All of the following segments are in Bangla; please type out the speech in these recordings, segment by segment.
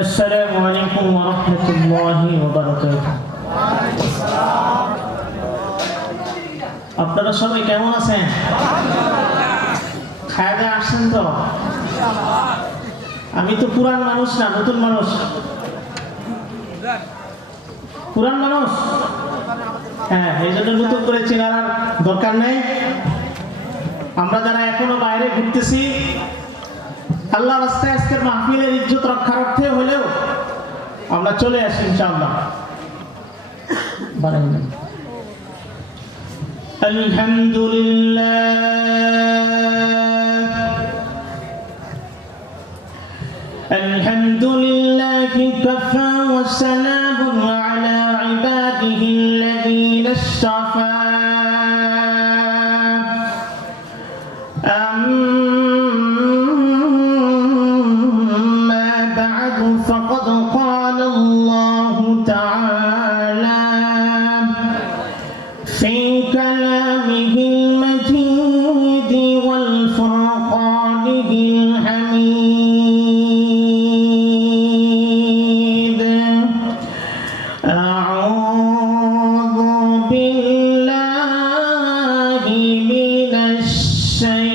আসসালামু আলাইকুম ওয়া রাহমাতুল্লাহি ওয়া বারাকাতুহু। আপনারা সবাই কেমন আছেন? খাওয়া আসছেন তো? আমি তো পুরান মানুষ না, নতুন মানুষ। পুরান মানুষ, হ্যাঁ, এই জন্য নতুন করে চেনার দরকার নেই। আমরা যারা এখনো বাইরে ঘুরতেছি, আল্লাহ রাস্তায় আজকের মাহফিলের ইজ্জত রক্ষার অর্থে হলেও আমরা চলে আসি ইনশাআল্লাহ। আলহামদুলিল্লাহি কাফা ওয়া সালামুন আলা ইবাদিহি আল্লাযীনা ইসতাফা। فقد قال الله تعالى في كلامه المجيد والفرقانه الحميد: أعوذ بالله من الشيطان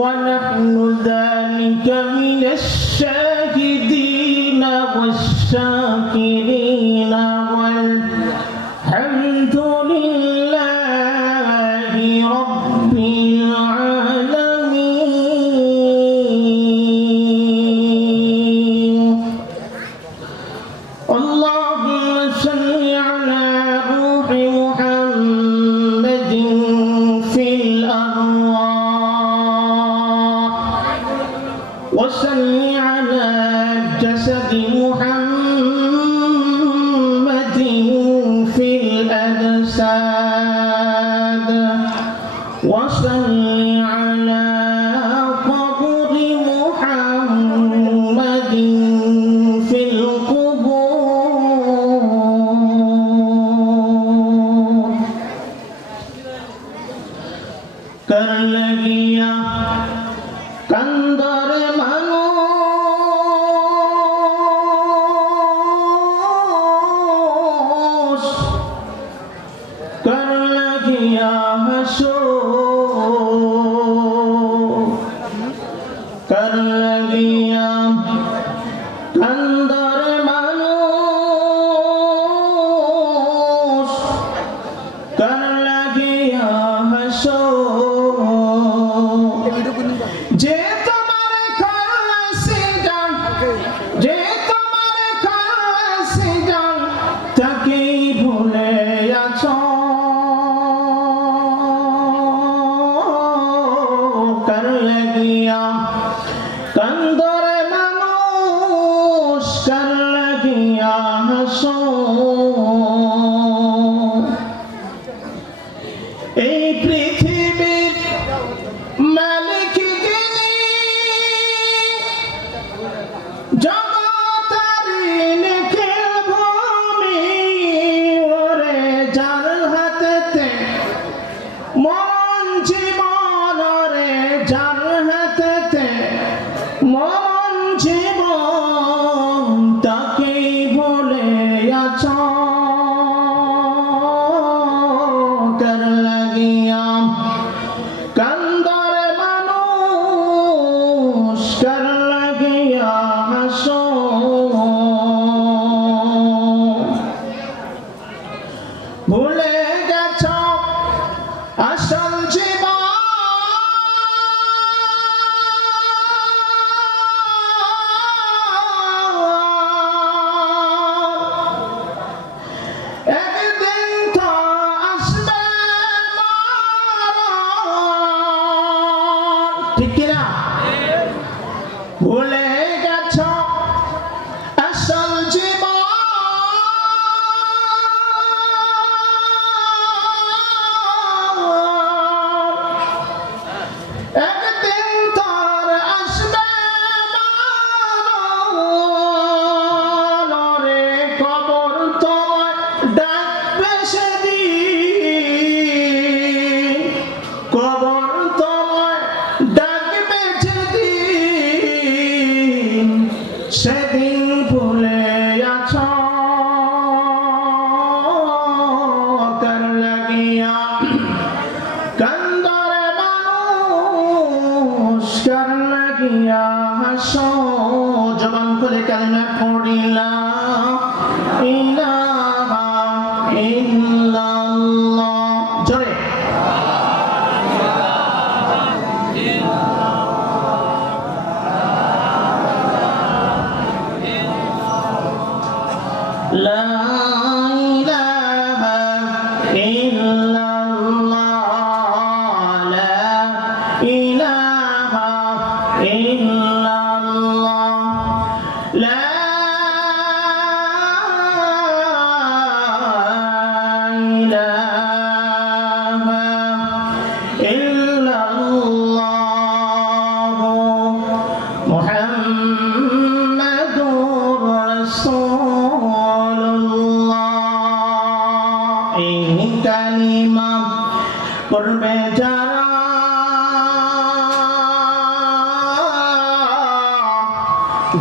ونحن ذلك من الشاهدين والشاكرين والحمد لله رب العالمين. اللهم صل على روح محمد في الأرواح، وصل على جسد محمد في الأجساد، وصل على قبر محمد في القبور. कर लगिया कंदर মানুষ कर लगिया कंदर मानुष कर लगिया हसो जे तुम्हारे खासे जान जे तुम्हारे खासे जान ताके भूले आछो कर लगिया कंदर मानुष कर लगिया हसो এই পৃথিবীর মালিক যিনি জগতারি নিখিল ভূমি ওরে যার হাতেতে মরণ জীবন রে যার হাতেতে মরণ জীবন তাকে ভুলে আছো कर लगिया कंदर मानुष कर लगिया हसो भूले गेछो असल जीवन একদিন তো আসবে ঠিক কিনা ভুলে গেছো আসল জীবন একদিন তোর আসবে মরণ রে কবর তোমায় ডাকবে সেদিন কবর তোমায় ডাকবে যেদিন সেদিন ভুলে আছো कर लगिया कंदर मानुष कर लगिया हसो जबान खुले कलमा पढ़िला इलाहा इल्लाल्लाह जोरे لا إله إلا الله لا إله إلا الله لا إله إلا الله محمد رسول الله إن كلمة قرب جرى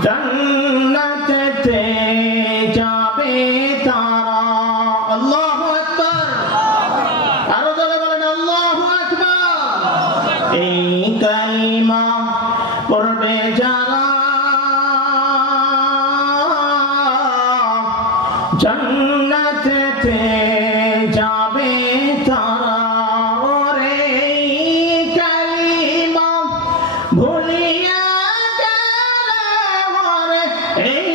জন্নতে যাবে তারা আল্লাহু আকবার আরো জোরে বলেন আল্লাহু আকবার এই কালিমা পড়বে যারা জন্নতে যাবে তারা ওরে কালিমা ভুলিয়া এই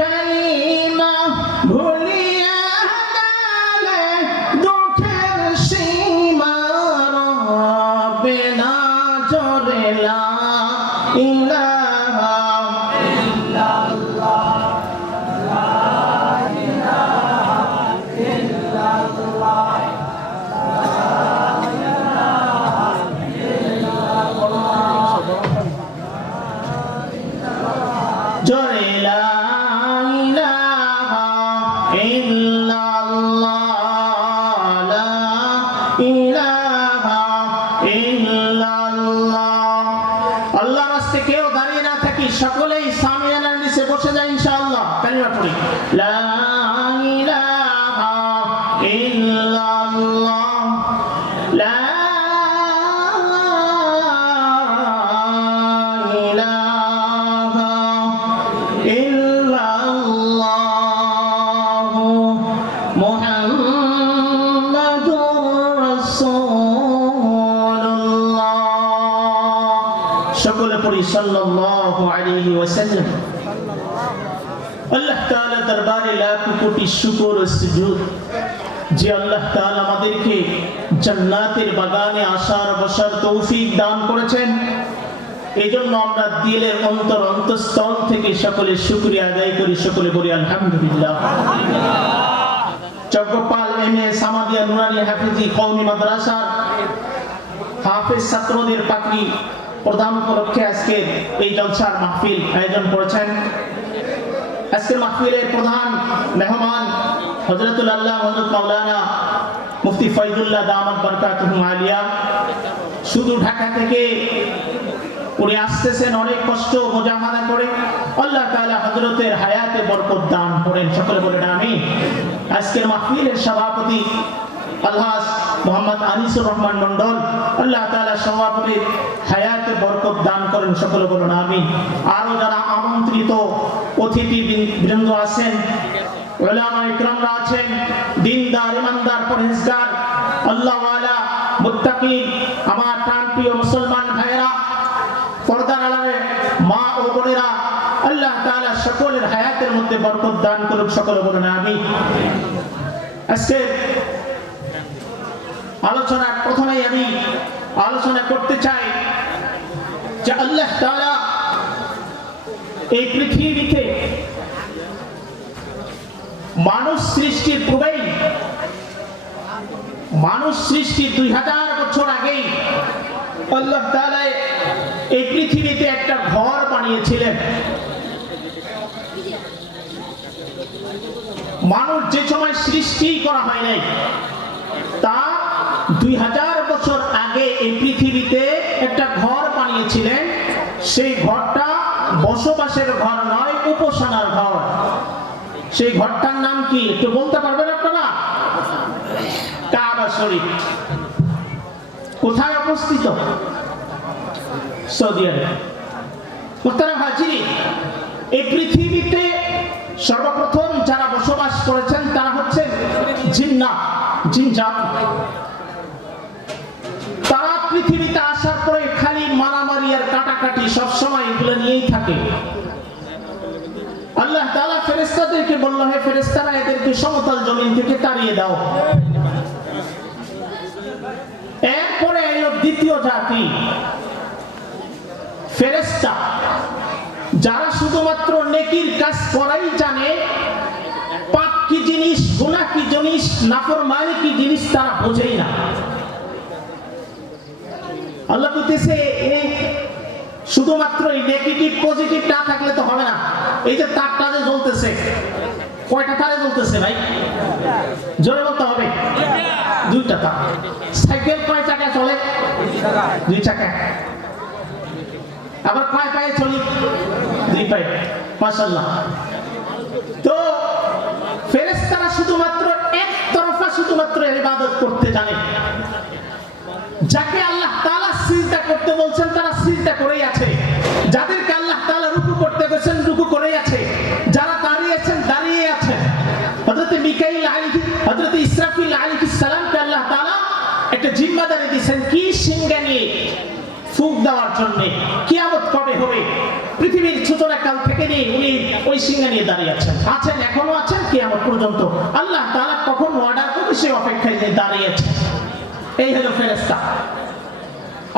কালিমা ভুলিয়া গেলে দুঃখের সীমা রবে না জোরে লা ইলাহা ইল্লাল্লাহ লা ইলাহা ইল্লাল্লাহ জোরে লা ইলাহা ইল্লাল্লাহ লা ইলাহা ইল্লাল্লাহ আল্লাহর রাস্তায় কেউ দাঁড়িয়ে না থাকি সকলেই সামিয়ানার নিচে বসে যায় ইনশাআল্লাহ কালিমা পড়ি লা ইলাহা ইল্লাল্লাহ লা ইলাহা সাল্লাল্লাহু আলাইহি ওয়াসাল্লাম। আল্লাহ তাআলা দরবারে লাখ কোটি শুকর ও সুজুদ যে আল্লাহ তাআলা আমাদেরকে জান্নাতের বাগানে আসার বসার তৌফিক দান করেছেন। এজন্য আমরা দিলের অন্তঃস্থল থেকে সকলে শুকরিয়া আদায় করি, সকলে বলি আলহামদুলিল্লাহ। চক্রপাল এমএ সামাদিয়া নুরানি হাফিজি কওমি মাদ্রাসার হাফেজ ছাত্রদের পাকড়ি প্রদান উপলক্ষে আজকে এই জলসার মাহফিল আয়োজন করেছেন। আজকের মাহফিলের প্রধান মেহমান হযরতুল আল্লাহ হযরত মাওলানা মুফতি ফয়জুল্লাহ দামাত বরকাতুহু আলিয়া শুধু ঢাকা থেকে উনি আসতেছেন অনেক কষ্ট মুজাহাদা করে। আল্লাহ তাআলা হযরতের হায়াতে বরকত দান করেন, সকলে বলেন আমিন। আজকের মাহফিলের সভাপতি আলহাজ মোহাম্মদ আনিসুর রহমান মন্ডল, আল্লাহ তাআলা সভাপতির হায়াতে বরকত দান করেন, সকলে বলেন আমিন। আরো যারা আমন্ত্রিত অতিথি বৃন্দ আছেন, উলামা ইকরামরা আছেন, দিনদার ইমানদার পরহেজগার আল্লাহ ওয়ালা মুত্তাকিন আমার প্রাণপ্রিয় মুসলমান ভাইরা, পর্দার আড়ালে মা ও বোনেরা, আল্লাহ তাআলা সকলের হায়াতের মধ্যে বরকত দান করুক, সকলে বলেন আমিন। আজকে আলোচনার প্রথমেই আমি আলোচনা করতে চাই যে আল্লাহ তাআলা এই পৃথিবীতে মানুষ সৃষ্টির পূর্বেই, মানুষ সৃষ্টির 2000 বছর আগেই আল্লাহ তাআলা এই পৃথিবীতে একটা ঘর বানিয়েছিলেন। মানুষ যে সময় সৃষ্টি করা হয় নাই, তা 2000 বছর আগে এই পৃথিবীতে একটা ঘর বানিয়েছিলেন। সেই ঘরটা বসবাসের ঘর নয়, উপাসনার ঘর। সেই ঘরটার নাম কি একটু বলতে পারবেন আপনারা? কাবা শরীফ। কোথায় অবস্থিত? সৌদি আরব। মুহতারাম হাজিরিন, এই পৃথিবীতে সর্বপ্রথম যারা বসবাস করেছেন তারা হচ্ছেন জিনজাত। তারা পৃথিবীতে আসার পরে খালি মারামারি আর কাটাকাটি সবসময় এগুলো নিয়েই থাকে। আল্লাহ তাআলা ফেরেশতাদেরকে বলল, হে ফেরেশতারা, এদেরকে সমতল জমিন থেকে তাড়িয়ে দাও। এরপরে এলো দ্বিতীয় জাতি, ফেরেশতা, যারা শুধুমাত্র নেকির কাজ করাই জানে, পাপ কি জিনিস, গুনাহ কি জিনিস, নাফরমানি কি জিনিস তারা বোঝেই না। আল্লাহ বলতেছে এই শুধুমাত্র এই নেগেটিভ পজিটিভ না থাকলে তো হবে না। এই যে তারটা যে জ্বলতেছে, কয়টা তারে জ্বলতেছে ভাই? জোরে বলতে হবে। দুইটা তার। সাইকেল কয় চাকা চলে? 2 চাকা। আবার কয় পায়ে চলি? 2 পায়ে। মাশাআল্লাহ। তো ফেরেশতারা শুধুমাত্র একতরফা শুধুমাত্র ইবাদত করতে জানে। যাকে আল্লাহ তাআলা সিজদা করতে বলছেন তারা সিজদা করেই আছে, যাদেরকে আল্লাহ তাআলা রুকু করতে বলেছেন রুকু করেই আছে, যারা দাঁড়িয়ে আছেন দাঁড়িয়ে আছেন। হযরত মিকাইল আলাইহিস, হযরত ইসরাফিল আলাইহিস সালামকে আল্লাহ তাআলা একটা জিম্মাদারি দিয়েছেন, কি সিংহা নিয়ে ফুঁক দেওয়ার জন্য। কিয়ামত কবে হবে? পৃথিবীর সূচনা কাল থেকে নিয়ে উনি ওই সিংহা নিয়ে দাঁড়িয়ে আছেন, এখনো আছেন কিয়ামত পর্যন্ত। আল্লাহ তাআলা কখন অর্ডার করবে সেই অপেক্ষায় দাঁড়িয়ে আছেন। এই হলো ফেরেশতা।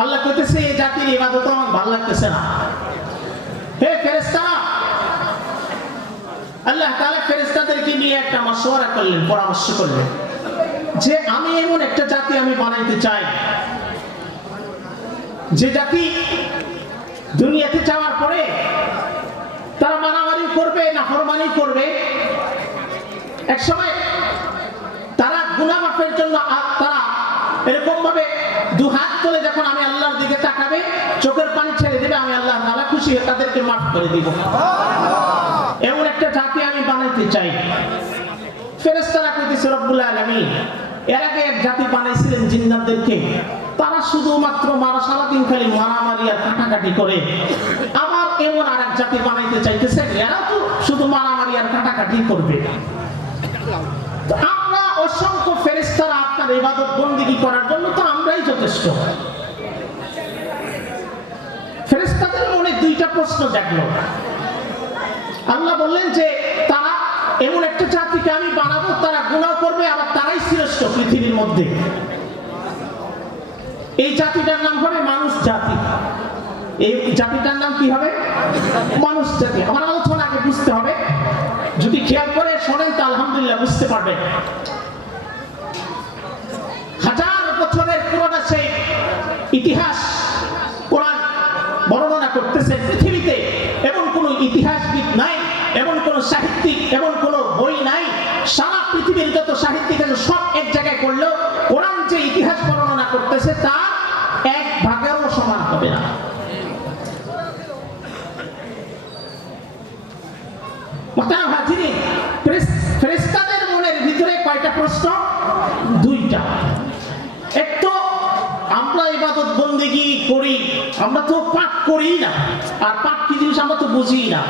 আল্লাহ কইতেছে এই জাতির ইবাদত আমার ভালো লাগতেছে না। হে ফেরেশতা, আল্লাহ তাআলা ফেরেশতাদেরকে নিয়ে একটা মাশওয়ারা করলেন, পরামর্শ করলেন যে আমি এমন একটা জাতি আমি বানাইতে চাই, যে জাতি দুনিয়াতে যাওয়ার পরে তারা মারামারি করবে, নাফরমানি করবে। এক সময় তারা গুনাহ মাফের জন্য তারা এরকম ভাবে 2 হাত তুলে যখন আমি আল্লাহর দিকে তাকাবে, চোখের পানি ছেড়ে দেবে, আমি আল্লাহ তাআলা খুশি হয়ে তাদেরকে মাফ করে দিব। এমন একটা জাতি আমি বানাইতে চাই। ফেরেশতারা কইতেছে রব্বুল আলামিন এর আগে এক জাতি বানাইছিলেন জিন্নাতদেরকে, তারা শুধুমাত্র সারাদিন খালি মারামারি আর কাটাকাটি করে। আবার এমন আরেক জাতি বানাইতে চাইতেছে, এরা তো শুধু মারামারি আর কাটাকাটি করবে। আমরা অসংখ্য ফেরেশতারা আপনার ইবাদত বন্দেগী করার জন্য তো আমরাই যথেষ্ট। ফেরেশতা ফেরেশতাদের মনে দুইটা প্রশ্ন জাগলো। আল্লাহ বললেন যে তারা এমন একটা জাতিকে আমি বানাবো, তারা গুনাহ করবে, আবার তারাই শ্রেষ্ঠ পৃথিবীর মধ্যে। এই জাতিটার নাম হবে মানুষ জাতি। এই জাতিটার নাম কি হবে? মানুষ জাতি। আমার আলোচনা আগে বুঝতে হবে, যদি খেয়াল করে শোনেন তো আলহামদুলিল্লাহ বুঝতে পারবেন। হাজার বছরের পুরোনো সেই ইতিহাস কোরআন বর্ণনা করতেছে। পৃথিবীতে এমন কোন ইতিহাসবিদ নাই, এমন কোন সাহিত্যিক, এমন কোন বই নাই, সারা পৃথিবীর যত সাহিত্যিক আছে সব এক জায়গায় করলেও কোরআন যে ইতিহাস বর্ণনা করতেছে তা এক ভাগেরও সমান হবে না। ফেরেশতাদের মনের ভিতরে কয়টা প্রশ্ন? দুইটা। এক তো আমরা ইবাদত বন্দেগী করি, আমরা তো পাপ করি না, আর পাপ কি জিনিস আমরা তো বুঝি না।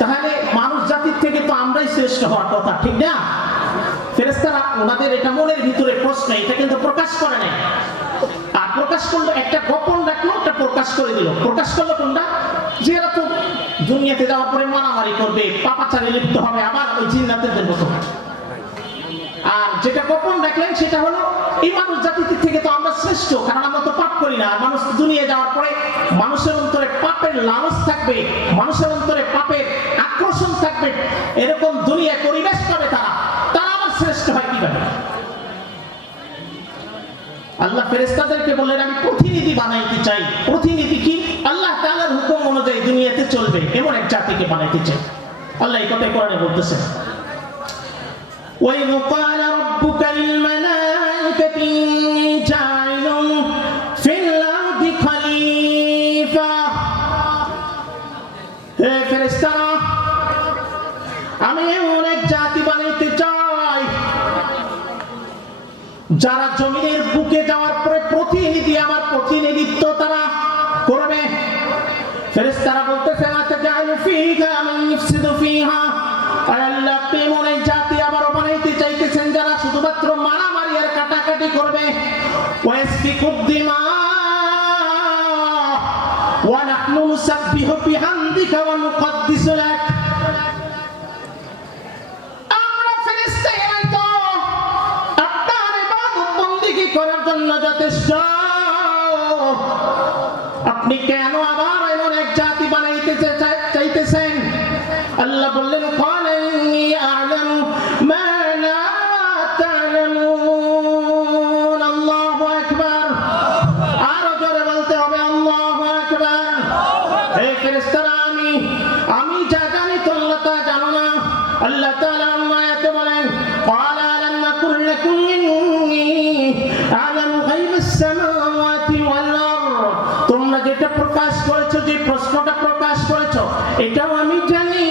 তাহলে মানুষ জাতির থেকে তো আমরাই শ্রেষ্ঠ হওয়ার কথা, ঠিক না? ফেরেশতারা ওনাদের এটা মনের ভিতরে প্রশ্ন, এটা কিন্তু প্রকাশ করে নাই। আর প্রকাশ করলো একটা গোপন রাখলো, একটা প্রকাশ করে দিল। প্রকাশ করলো কোনটা? যে এরা তো দুনিয়াতে যাওয়ার পরে মারামারি করবে, পাপাচারে লিপ্ত হবে, আবার ওই জিন্নাতের মতো। আর যেটা গোপন রাখলেন সেটা হলো এই মানুষ জাতির থেকে তো আমরা শ্রেষ্ঠ, কারণ আমরা তো পাপ করি না। মানুষ দুনিয়া যাওয়ার পরে মানুষের অন্তরে পাপের লালস থাকবে, মানুষের অন্তরে পাপের আকর্ষণ থাকবে, এরকম দুনিয়া পরিবেশ পাবে তারা, তারা আবার শ্রেষ্ঠ হয় কিভাবে? আল্লাহ ফেরেশতাদেরকে বললেন আমি প্রতিনিধি বানাইতে চাই। প্রতিনিধি কি? আল্লাহ তাআলার হুকুম অনুযায়ী দুনিয়াতে চলবে এমন এক জাতিকে বানাইতে চাই। আল্লাহ এই কথাই কোরআনে বলতেছেন, وَإِذْ قَالَ رَبُّكَ لِلْمَلَائِكَةِ إِنِّي جَاعِلٌ فِي الْأَرْضِ خَلِيفَةً। হে ফেরেশতারা, আমি এমন এক জাতি বানাইতে চাই যারা জমিনের বুকে যাওয়ার পরে প্রতিনিধি, আমার প্রতিনিধিত্ব তারা করবে। ফেরেশতারা বলতেছেন আতাজালু ফীহা মান ইফসিদু ফীহা, আল্লাহ আপনি এমন এক জাতি আবারও বানাইতে চাইতেছেন যারা শুধুমাত্র মারামারি আর কাটাকাটি করবে। ওয়াসফিকুদ দিমা ওয়া নাহনু নুসাব্বিহু বিহামদিকা ওয়া নুকদ্দিসু লাক। আমরা ফেরেশতা এরাই তো আপনার ইবাদত বন্দেগী করার জন্য যথেষ্ট। আপনি কেন আবার এমন এক জাতি বানাইতে চাইতেছেন? আল্লাহ বললেন ক্বালা ইন্নী আ'লামু মা লা তা'লামুন। আল্লাহু আকবার। আরো জোরে বলতে হবে আল্লাহু আকবার। হে ফেরেশতারা, আমি যা জানি তোমরা তা জানো না। আল্লাহ তাআলা আয়াতে বলেন ক্বালা আলাম নাকুল লাকুম ইন্নী আ'লামু গায়বাস সামাওয়াতি ওয়াল আরদ। তোমরা যেটা প্রকাশ করেছো, যে প্রশ্নটা প্রকাশ করেছো, এটাও আমি জানি